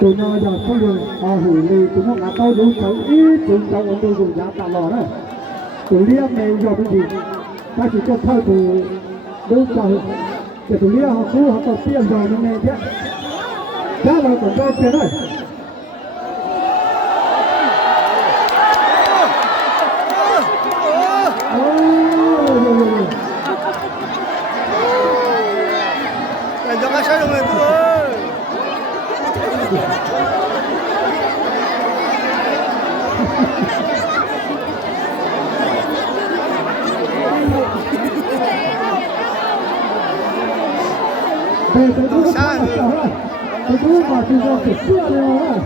tụi nó giờ có đường họ hủy lì tụi nó ngã tao đúng cháu ít chúng cháu ở đây dùng giá tạ lò đó tụi liếc này giờ cái gì ta chỉ cho thôi tụi đúng cháu để tụi liếc họ cứ họ tập tiền rồi nó nghe chứ đó là còn đâu tiền rồi Jangan saya dengan itu. Tôi mà chúng ta phải chia nhau